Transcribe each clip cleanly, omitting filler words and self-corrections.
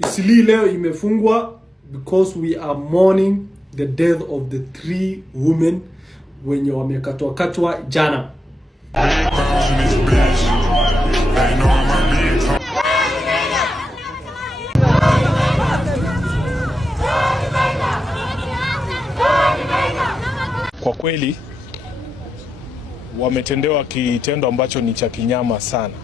Eastleigh leo imefungwa because we are mourning the death of the 3 women wenye wamekatwa jana. Kwa kweli wametendewa kitendo ambacho ni cha kinyama sana.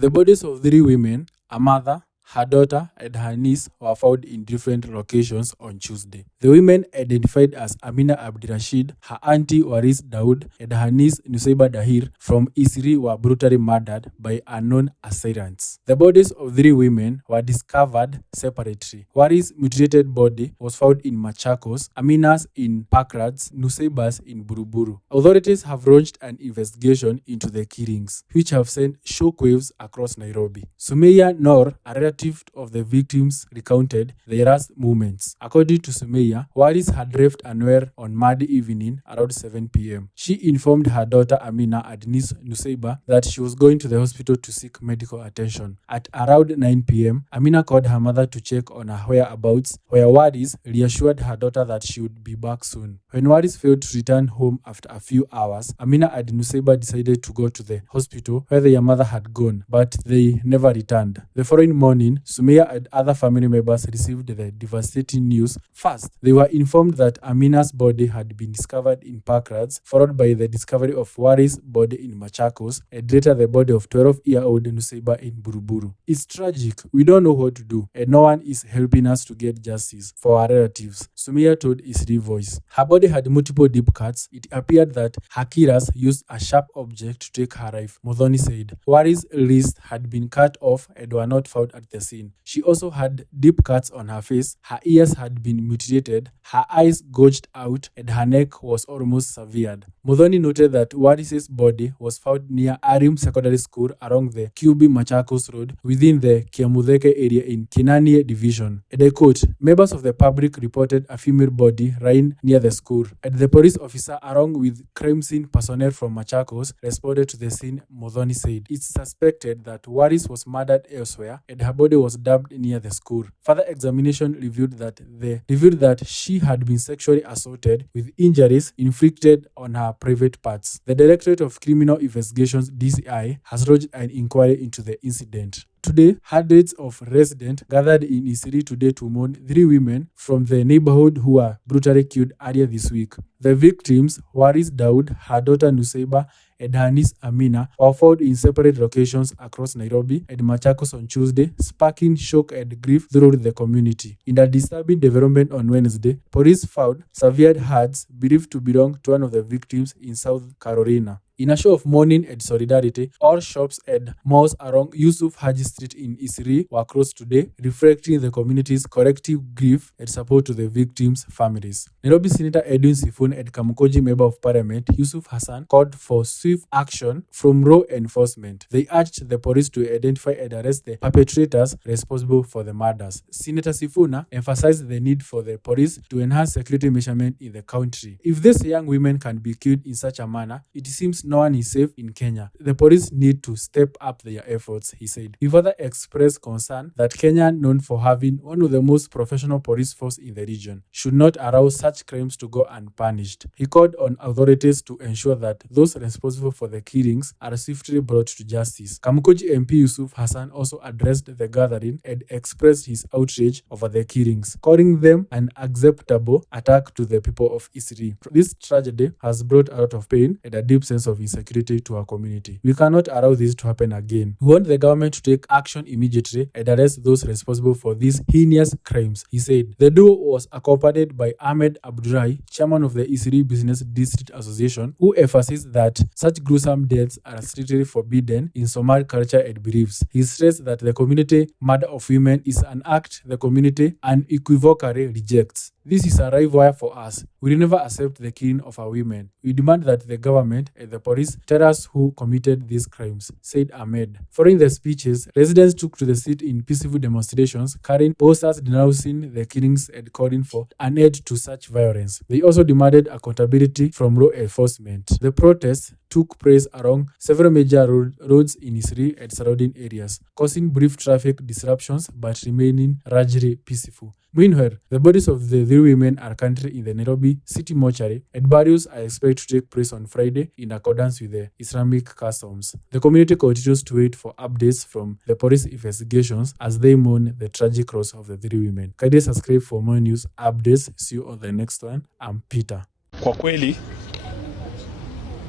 The bodies of 3 women, a mother, her daughter, and her niece, were found in different locations on Tuesday. The women, identified as Amina Abdirashid, her auntie Waris Daud, and her niece Nusaiba Dahir from Eastleigh, were brutally murdered by unknown assailants. The bodies of 3 women were discovered separately. Waris' mutilated body was found in Machakos, Amina's in Pakrads, Nusaiba's in Buruburu. Authorities have launched an investigation into the killings, which have sent shockwaves across Nairobi. Sumeya Noor, a relative of the victims, recounted their last moments. According to Sumeya, Waris had left Anwer on Monday evening around 7 p.m. She informed her daughter Amina and niece Nusaiba that she was going to the hospital to seek medical attention. At around 9 p.m., Amina called her mother to check on her whereabouts, where Waris reassured her daughter that she would be back soon. When Waris failed to return home after a few hours, Amina and Nusaiba decided to go to the hospital where their mother had gone, but they never returned. The following morning, Sumeya and other family members received the devastating news. First, they were informed that Amina's body had been discovered in Pakrads, followed by the discovery of Waris' body in Machakos, and later the body of 12-year-old Nusaiba in Buruburu. It's tragic. We don't know what to do, and no one is helping us to get justice for our relatives, Sumeya told Eastleigh Voice. Her body had multiple deep cuts. It appeared that her killers used a sharp object to take her life, Modhoni said. Waris' wrists had been cut off and were not found at the scene. She also had deep cuts on her face, her ears had been mutilated, her eyes gouged out, and her neck was almost severed. Modhoni noted that Waris' body was found near Arim Secondary School along the QB Machakos Road within the Kiamudheke area in Kinanie Division. And I quote, members of the public reported a female body lying near the school, and the police officer along with crime scene personnel from Machakos responded to the scene, Modhoni said. It's suspected that Waris was murdered elsewhere and her body was dumped near the school. Further examination revealed that she had been sexually assaulted with injuries inflicted on her private parts. The Directorate of Criminal Investigations (DCI) has lodged an inquiry into the incident. Today, hundreds of residents gathered in Eastleigh today to mourn 3 women from the neighborhood who were brutally killed earlier this week. The victims, Waris Daud, her daughter Nusaiba, and her niece Amina, were found in separate locations across Nairobi and Machakos on Tuesday, sparking shock and grief throughout the community. In a disturbing development on Wednesday, police found severed heads believed to belong to one of the victims in South Carolina. In a show of mourning and solidarity, all shops and malls along Yusuf Haji Street in Eastleigh were closed today, reflecting the community's collective grief and support to the victims' families. Nairobi Senator Edwin Sifuna and Kamukoji Member of Parliament Yusuf Hassan called for swift action from law enforcement. They urged the police to identify and arrest the perpetrators responsible for the murders. Senator Sifuna emphasized the need for the police to enhance security measurement in the country. If these young women can be killed in such a manner, it seems no one is safe in Kenya. The police need to step up their efforts, he said. He further expressed concern that Kenya, known for having one of the most professional police force in the region, should not allow such crimes to go unpunished. He called on authorities to ensure that those responsible for the killings are swiftly brought to justice. Kamukoji MP Yusuf Hassan also addressed the gathering and expressed his outrage over the killings, calling them an unacceptable attack to the people of Eastleigh. This tragedy has brought a lot of pain and a deep sense of insecurity to our community. We cannot allow this to happen again. We want the government to take action immediately and arrest those responsible for these heinous crimes, he said. The duo was accompanied by Ahmed Abdullahi, chairman of the Eastleigh Business District Association, who emphasized that such gruesome deaths are strictly forbidden in Somali culture and beliefs. He stressed that the community murder of women is an act the community unequivocally rejects. This is a live wire for us. We will never accept the killing of our women. We demand that the government and the police tell us who committed these crimes, said Ahmed. Following the speeches, residents took to the street in peaceful demonstrations, carrying posters denouncing the killings and calling for an end to such violence. They also demanded accountability from law enforcement. The protests took place along several major roads in Eastleigh and surrounding areas, causing brief traffic disruptions but remaining largely peaceful. Meanwhile, the bodies of the three women are currently in the Nairobi City Mortuary, and burials are expected to take place on Friday in accordance with the Islamic customs. The community continues to wait for updates from the police investigations as they mourn the tragic loss of the three women. Kindly subscribe for more news updates. See you on the next one. I'm Peter. Kwa kweli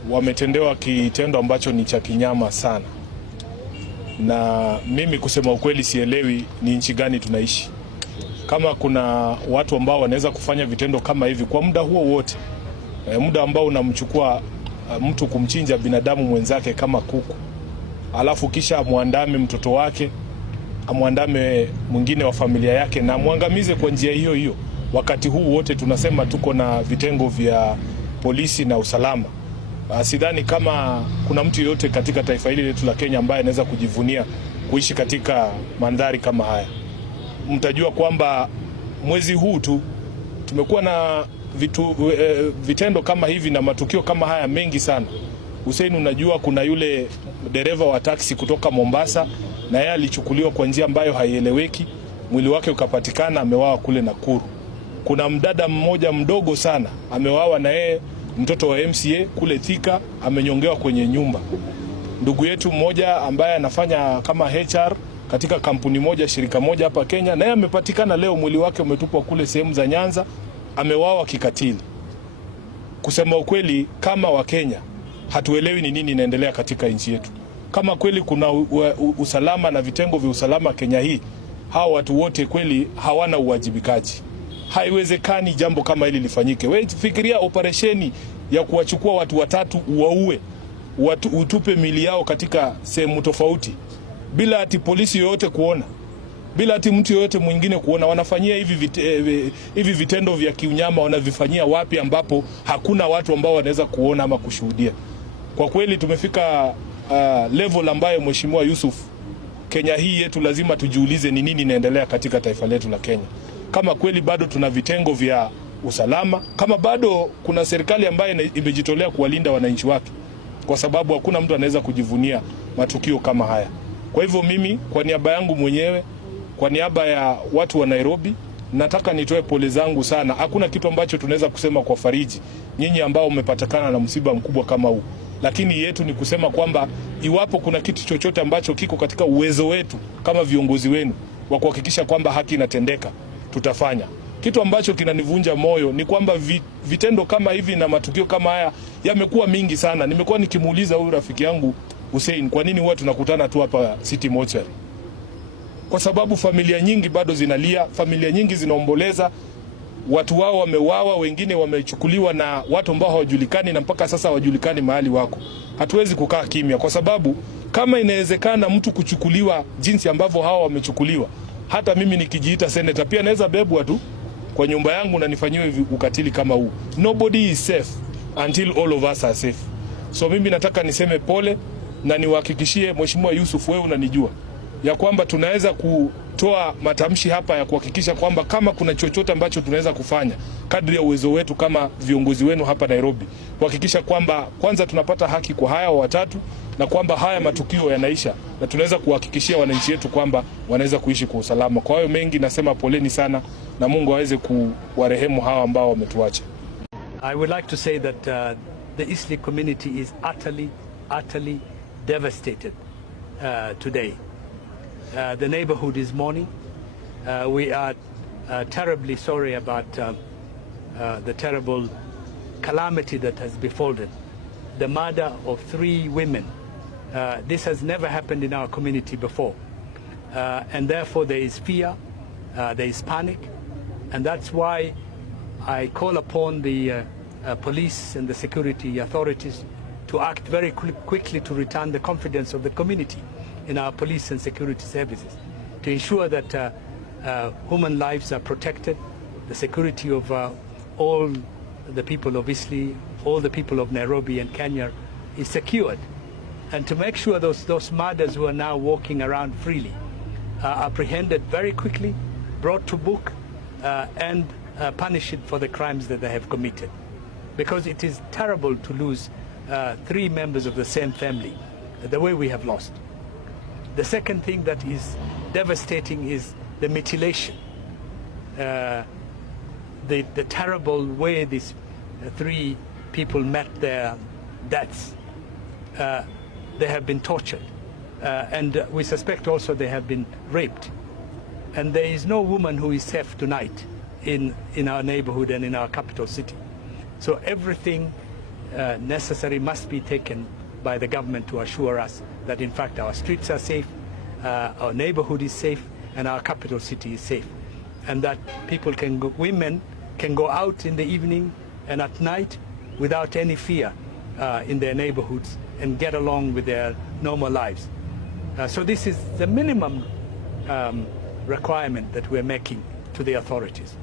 wametendewa kitendo ambacho ni cha kinyama sana, na mimi kusema ukweli sielewi ni nchi gani tunaishi. Kama kuna watu ambao wanaweza kufanya vitendo kama hivi kwa muda huo wote, muda ambao unamchukua mtu kumchinja binadamu mwenzake kama kuku, alafu kisha amwandame mtoto wake, amwandame mwingine wa familia yake na muangamize kwa njia hiyo hiyo. Wakati huu wote tunasema tuko na vitengo vya polisi na usalama. Sidhani kama kuna mtu yote katika taifa hili letu la Kenya ambaye anaweza kujivunia kuishi katika mandhari kama haya. Mtajua kwamba mwezi huu tu tumekuwa na vitendo kama hivi na matukio kama haya mengi sana. Hussein, unajua kuna yule dereva wa taksi kutoka Mombasa, na yeye alichukuliwa kwa njia ambayo haieleweki, mwili wake ukapatikana amewawa kule Nakuru. Kuna mdada mmoja mdogo sana amewawa na yeye, mtoto wa MCA kule Thika, amenyongewa kwenye nyumba. Ndugu yetu mmoja ambaye anafanya kama HR katika kampuni moja, shirika moja hapa Kenya, na yeye amepatikana leo, mwili wake umetupwa kule sehemu za Nyanza, amewawa kikatili. Kusema ukweli, kama Wakenya hatuelewi ni nini inaendelea katika nchi yetu. Kama kweli kuna usalama na vitengo vya usalama Kenya hii, hao watu wote kweli hawana uwajibikaji. Haiwezekani jambo kama hili lifanyike. Wewe fikiria operesheni ya kuwachukua watu watatu uwaue, utupe mili yao katika sehemu tofauti bila ati polisi yoyote kuona, bila ati mtu yoyote mwingine kuona. Wanafanyia hivi vitendo vya kiunyama, wanavifanyia wapi ambapo hakuna watu ambao wanaweza kuona ama kushuhudia? Kwa kweli tumefika level ambayo Mheshimiwa Yusuf, Kenya hii yetu lazima tujiulize ni nini inaendelea katika taifa letu la Kenya. Kama kweli bado tuna vitengo vya usalama, kama bado kuna serikali ambayo imejitolea kuwalinda wananchi wake, kwa sababu hakuna mtu anaweza kujivunia matukio kama haya. Kwa hivyo mimi kwa niaba yangu mwenyewe, kwa niaba ya watu wa Nairobi, nataka nitoe pole zangu sana. Hakuna kitu ambacho tunaweza kusema kwa fariji nyinyi ambao mmepatikana na msiba mkubwa kama huu, lakini yetu ni kusema kwamba iwapo kuna kitu chochote ambacho kiko katika uwezo wetu kama viongozi wenu wa kuhakikisha kwamba haki inatendeka, tutafanya. Kitu ambacho kinanivunja moyo ni kwamba vitendo kama hivi na matukio kama haya yamekuwa mingi sana. Nimekuwa nikimuuliza huyu rafiki yangu Hussein, kwa nini huwa tunakutana tu hapa City Mortuary? Kwa sababu familia nyingi bado zinalia, familia nyingi zinaomboleza, watu wao wameuawa, wengine wamechukuliwa na watu ambao hawajulikani na mpaka sasa hawajulikani mahali wako. Hatuwezi kukaa kimya, kwa sababu kama inawezekana mtu kuchukuliwa jinsi ambavyo hawa wamechukuliwa, hata mimi nikijiita senator pia naweza bebwa tu kwa nyumba yangu na nifanyiwe ukatili kama huu. Nobody is safe until all of us are safe. So mimi nataka niseme pole na niwahakikishie Mheshimiwa Yusuf, wewe unanijua ya kwamba tunaweza kutoa matamshi hapa ya kuhakikisha kwamba kama kuna chochote ambacho tunaweza kufanya kadri ya uwezo wetu kama viongozi wenu hapa Nairobi, kuhakikisha kwamba kwanza tunapata haki kwa haya watatu, na kwamba haya matukio yanaisha, na tunaweza kuhakikishia wananchi wetu kwamba wanaweza kuishi kwa usalama. Kwa hiyo mengi nasema poleni sana, na Mungu aweze kuwarehemu hawa ambao wametuacha. I would like to say that the Eastleigh community is utterly devastated today. The neighborhood is mourning. We are terribly sorry about the terrible calamity that has befallen, the murder of 3 women. This has never happened in our community before, and therefore there is fear, there is panic, and that's why I call upon the police and the security authorities to act very quickly to return the confidence of the community in our police and security services, to ensure that human lives are protected, the security of all the people of Eastleigh, all the people of Nairobi and Kenya is secured, and to make sure those murderers who are now walking around freely are apprehended very quickly, brought to book, and punished for the crimes that they have committed. Because it is terrible to lose three members of the same family, the way we have lost. The second thing that is devastating is the mutilation, the terrible way these three people met their deaths. They have been tortured, and we suspect also they have been raped. And there is no woman who is safe tonight in our neighborhood and in our capital city. So everything necessary must be taken by the government to assure us that in fact our streets are safe, our neighborhood is safe, and our capital city is safe. And that people can go, women can go out in the evening and at night without any fear in their neighborhoods and get along with their normal lives. So this is the minimum requirement that we're making to the authorities.